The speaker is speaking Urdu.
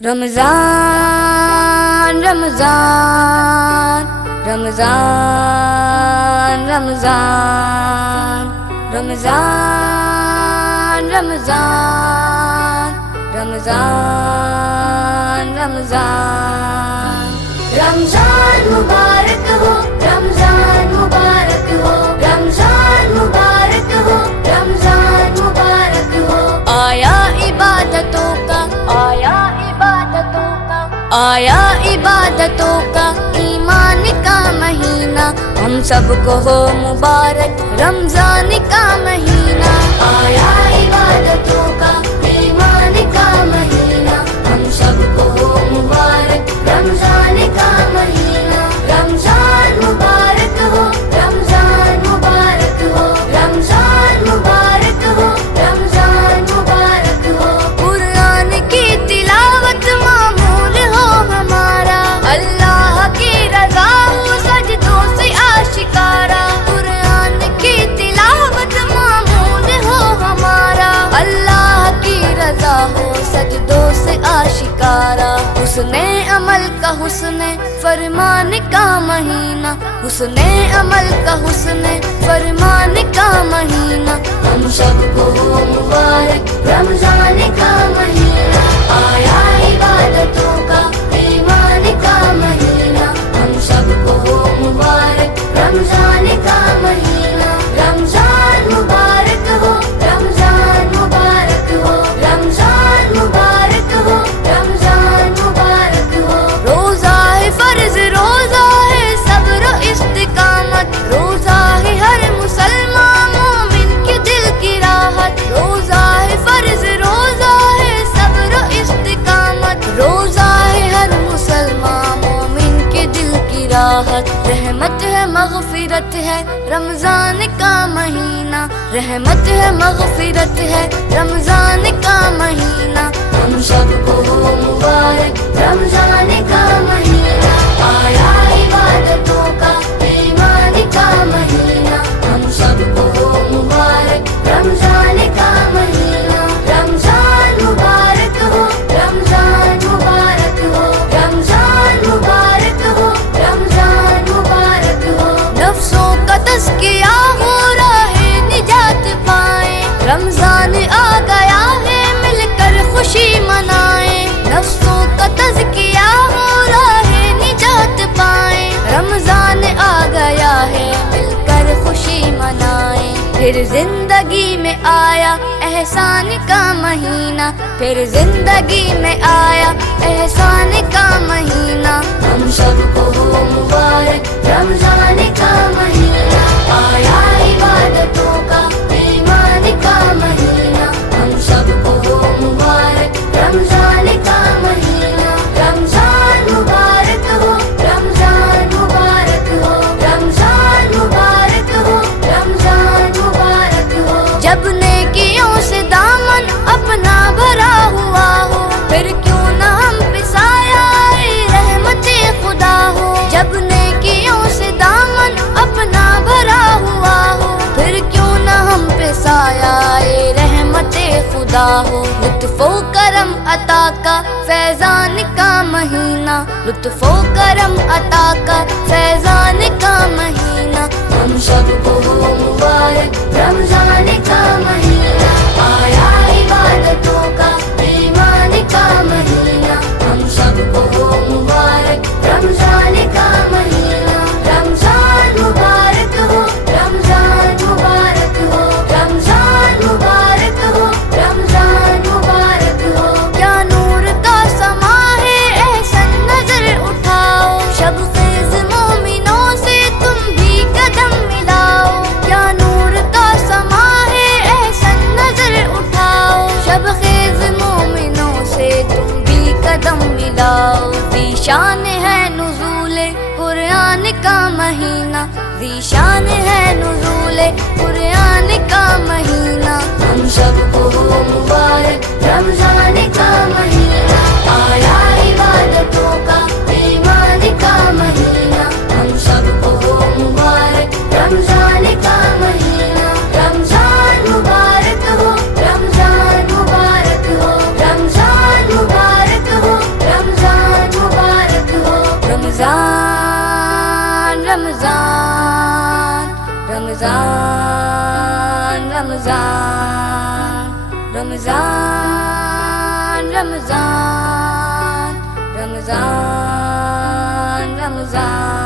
رمضان رمضان رمضان رمضان رمضان رمضان رمضان رمضان رمضان مبارک ہو رمضان مبارک ہو رمضان مبارک ہو رمضان مبارک ہو آیا عبادتوں کا آیا عبادتوں کا ایمان کا مہینہ ہم سب کو ہو مبارک رمضان کا مہینہ آیا عبادتوں کا ایمان کا مہینہ ہم سب کو ہو مبارک رمضان کا مہینہ رمضان مبارک ہو رمضان مبارک ہو رمضان مبارک ہو رمضان مبارک ہو قرآن کی تلاوت معمول ہو ہمارا اللہ کی رضا ہو سجدوں سے آشکارا قرآن کی تلاوت معمول ہو ہمارا اللہ کی رضا ہو سجدوں سے آشکارا حسن عمل کا حسن فرمان کا مہینہ حسن عمل کا حسن فرمان کا مہینہ ہم سب کو ہو مبارک رمضان کا مہینہ آیا عبادتوں کا ایمان کا مہینہ ہم سب کو ہو مبارک رمضان کا مہینہ رمضان مبارک ہو رمضان مبارک ہو رمضان مبارک ہو رمضان مبارک ہو روزہ ہے فرض روزہ ہے صبر و استقامت روزہ ہے ہر مسلمان مومن کے دل کی راحت روزہ ہے فرض روزہ ہے صبر و استقامت روزہ ہے ہر مسلمان مومن کے دل کی راحت رحمت ہے مغفرت ہے رمضان کا مہینہ رحمت ہے مغفرت ہے رمضان کا مہینہ ہم سب کو ہو مبارک رمضان کا مہینہ آیا عبادتوں کا ایمان کا مہینہ ہم سب کو ہو مبارک رمضان کا مہینہ رمضان مبارک ہو رمضان مبارک ہو رمضان مبارک ہو رمضان مبارک ہو نفسوں کا تزکیہ ہو راہ نجات پائیں رمضان آ گیا ہے مل کر خوشی منائیں نفسوں کا تزکیہ ہو راہ نجات پائیں رمضان آ گیا ہے مل کر خوشی منائیں پھر زندگی میں آیا احسان کا مہینہ پھر زندگی میں آیا احسان کا مہینہ ہم سب کو ہو مبارک رمضان کا مہینہ آیا عبادتوں کا ایمان کا مہینہ ہم سب کو ہو مبارک رمضان کا مہینہ رمضان مبارک ہو رمضان مبارک ہو رمضان مبارک ہو رمضان مبارک ہو جب نیکیوں سے دامن اپنا بھرا ہوا ہو پھر کیوں نہ ہم پہ سایہ رحمت خدا ہو جب نیکیوں سے دامن اپنا بھرا ہوا ہو پھر کیوں نہ ہم پہ سایہ رحمت خدا ہو لطف و کرم عطا کا فیضان کا مہینہ لطف و کرم عطا کا فیضان کا مہینہ ہم سب کو ہو مبارک رمضان کا مہینہ آیا عبادتوں کا ایمان کا مہینہ ہم سب کو ہو مبارک رمضان کا مہینہ رمضان مبارک ہو رمضان مبارک ہو رمضان مبارک ہو رمضان مبارک ہو کیا نور کا سما ہے احسن نظر اٹھاؤ شب خیز مومنوں سے تم بھی قدم ملاؤ کیا نور کا سما ہے احسن نظر اٹھاؤ شب خیز مومنوں سے تم بھی قدم ملاؤ ذیشان ہے نزول قرآن کا مہینہ ذیشان ہے نزول قرآن کا مہینہ ہم سب کو ہو مبارک رمضان کا مہینہ آیا عبادتوں کا ایمان کا مہینہ ہم سب کو ہو مبارک رمضان کا مہینہ رمضان مبارک ہو رمضان مبارک ہو رمضان مبارک ہو رمضان رمضان رمضان رمضان رمضان رمضان